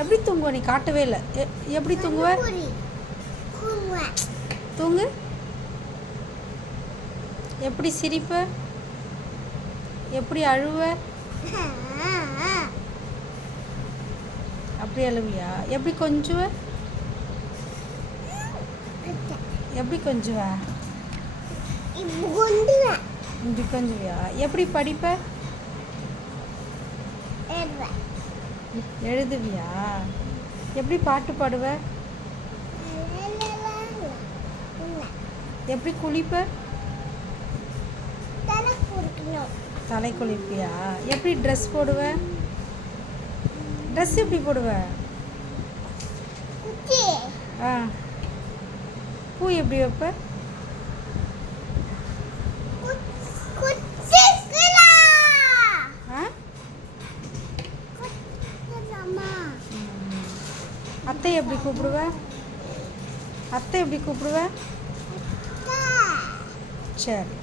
எப்படி தூங்குவ? நீ காட்டவே இல்லை. எப்படி தூங்குவ? தூங்கு. எப்படி சிரிப்ப? எப்படி அழுவ? அப்படி அழுவியா? எப்படி கொஞ்சுவ? எப்படி கொஞ்சுவ? இப்படி கொஞ்சுவியா? எப்படி படிப்ப? எழுதுவியா? எப்படி பாட்டு பாடுவ? எப்படி குளிப்ப? தலை குளிப்பியா? எப்படி ட்ரெஸ் போடுவ? ட்ரெஸ் எப்படி போடுவ? ஆ. பூ எப்படி வைப்ப? அத்தை எப்படி கூப்பிடுவ? அத்தை எப்படி கூப்பிடுவ? சரி.